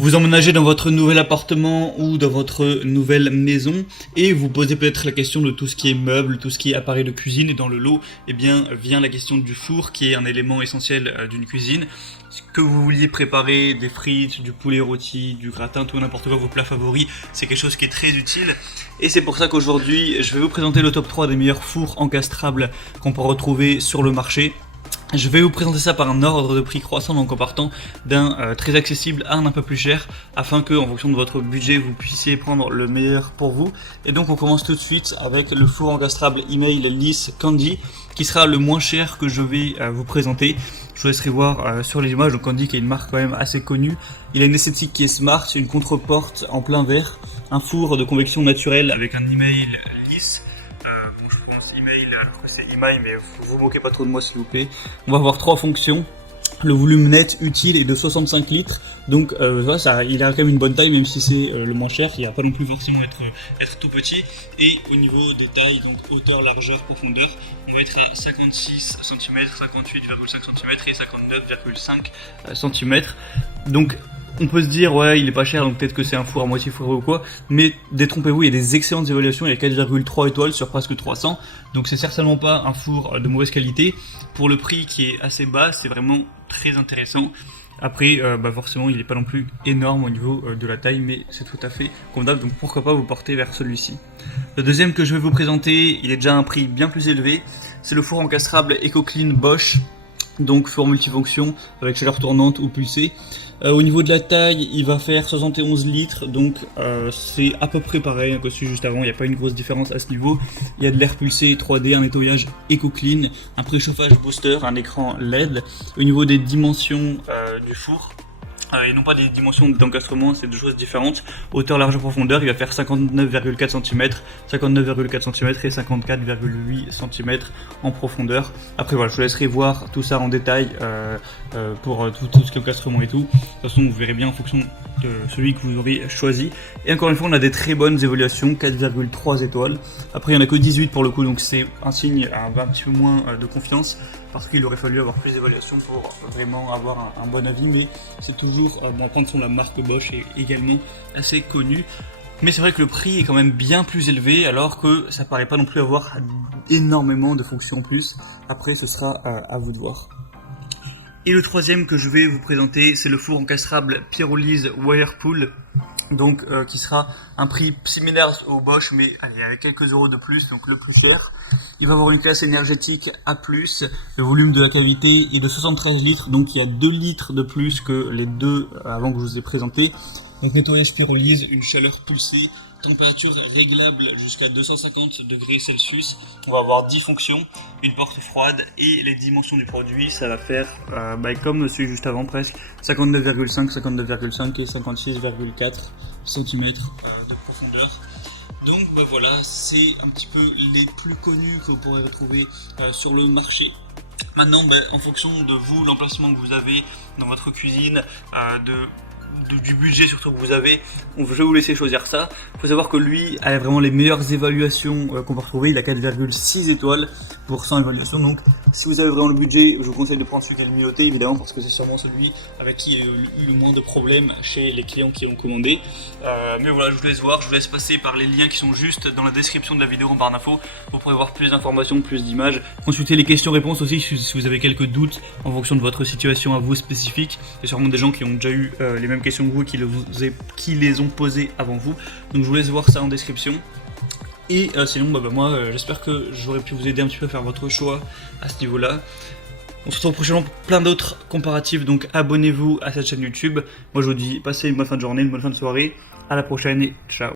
Vous emménagez dans votre nouvel appartement ou dans votre nouvelle maison et vous posez peut-être la question de tout ce qui est meubles, tout ce qui est appareil de cuisine, et dans le lot, eh bien, vient la question du four qui est un élément essentiel d'une cuisine. Que vous vouliez préparer des frites, du poulet rôti, du gratin, tout n'importe quoi, vos plats favoris, c'est quelque chose qui est très utile. Et c'est pour ça qu'aujourd'hui, je vais vous présenter le top 3 des meilleurs fours encastrables qu'on peut retrouver sur le marché. Je vais vous présenter ça par un ordre de prix croissant, donc en partant d'un très accessible à un peu plus cher, afin que, en fonction de votre budget, vous puissiez prendre le meilleur pour vous. Et donc on commence tout de suite avec le four encastrable Email Lisse Candy, qui sera le moins cher que je vais vous présenter. Je vous laisserai voir sur les images. Donc Candy, qui est une marque quand même assez connue, il a une esthétique qui est smart, une contre-porte en plein verre, un four de convection naturelle avec un email lisse. Je prononce email alors que c'est email, mais vous moquez pas trop de moi s'il vous plaît. On va avoir 3 fonctions. Le volume net utile est de 65 litres, donc voilà, ça, il a quand même une bonne taille, même si c'est le moins cher. Il ne va pas non plus forcément être tout petit. Et au niveau des tailles, donc hauteur, largeur, profondeur, on va être à 56 cm, 58,5 cm et 59,5 cm. Donc on peut se dire ouais il est pas cher, donc peut-être que c'est un four à moitié fourré ou quoi, mais détrompez-vous, il y a des excellentes évaluations, il y a 4,3 étoiles sur presque 300, donc c'est certainement pas un four de mauvaise qualité. Pour le prix qui est assez bas, c'est vraiment très intéressant. Après forcément il n'est pas non plus énorme au niveau de la taille, mais c'est tout à fait convenable, donc pourquoi pas vous porter vers celui-ci. Le deuxième que je vais vous présenter, il est déjà à un prix bien plus élevé, c'est le four encastrable EcoClean Bosch. Donc four multifonction avec chaleur tournante ou pulsée. Au niveau de la taille, il va faire 71 litres, donc c'est à peu près pareil que celui juste avant, il n'y a pas une grosse différence à ce niveau. Il y a de l'air pulsé 3D, un nettoyage EcoClean, un préchauffage booster, un écran LED. Au niveau des dimensions du four, et non pas des dimensions d'encastrement, c'est deux choses différentes. Hauteur, largeur, profondeur, il va faire 59,4 cm, 59,4 cm et 54,8 cm en profondeur. Après voilà, je vous laisserai voir tout ça en détail pour tout ce qui est encastrement et tout. De toute façon, vous verrez bien en fonction de celui que vous aurez choisi. Et encore une fois, on a des très bonnes évaluations, 4,3 étoiles. Après, il n'y en a que 18 pour le coup, donc c'est un signe un petit peu moins de confiance, parce qu'il aurait fallu avoir plus d'évaluations pour vraiment avoir un bon avis, mais c'est toujours bon à prendre sur la marque Bosch est également assez connue. Mais c'est vrai que le prix est quand même bien plus élevé, alors que ça paraît pas non plus avoir énormément de fonctions en plus. Après, ce sera à vous de voir. Et le troisième que je vais vous présenter, c'est le four encastrable Pyrolyse Whirlpool, donc qui sera un prix similaire au Bosch, mais allez, avec quelques euros de plus, donc le plus cher. Il va avoir une classe énergétique A+, le volume de la cavité est de 73 litres, donc il y a 2 litres de plus que les deux avant que je vous ai présenté. Donc nettoyage pyrolyse, une chaleur pulsée, température réglable jusqu'à 250 degrés Celsius. On va avoir 10 fonctions, une porte froide, et les dimensions du produit, ça va faire comme celui juste avant presque, 59,5, 59,5 et 56,4 cm de profondeur. Donc voilà, c'est un petit peu les plus connus que vous pourrez retrouver sur le marché. Maintenant, en fonction de vous, l'emplacement que vous avez dans votre cuisine, du budget surtout que vous avez, je vais vous laisser choisir ça. Il faut savoir que lui a vraiment les meilleures évaluations qu'on peut retrouver, il a 4,6 étoiles pour 100 évaluations, donc si vous avez vraiment le budget, je vous conseille de prendre celui qui est le mieux noté évidemment, parce que c'est sûrement celui avec qui il y a eu le moins de problèmes chez les clients qui l'ont commandé. Mais voilà, je vous laisse voir, je vous laisse passer par les liens qui sont juste dans la description de la vidéo en barre d'infos. Vous pourrez voir plus d'informations, plus d'images, consulter les questions-réponses aussi si vous avez quelques doutes en fonction de votre situation à vous spécifique. Il y a sûrement des gens qui ont déjà eu les mêmes questions que vous, qui les ont posées avant vous, donc je vous laisse voir ça en description. Et sinon moi j'espère que j'aurais pu vous aider un petit peu à faire votre choix à ce niveau là. On se retrouve prochainement pour plein d'autres comparatifs, donc abonnez-vous à cette chaîne YouTube. Moi je vous dis passez une bonne fin de journée, une bonne fin de soirée, à la prochaine et ciao.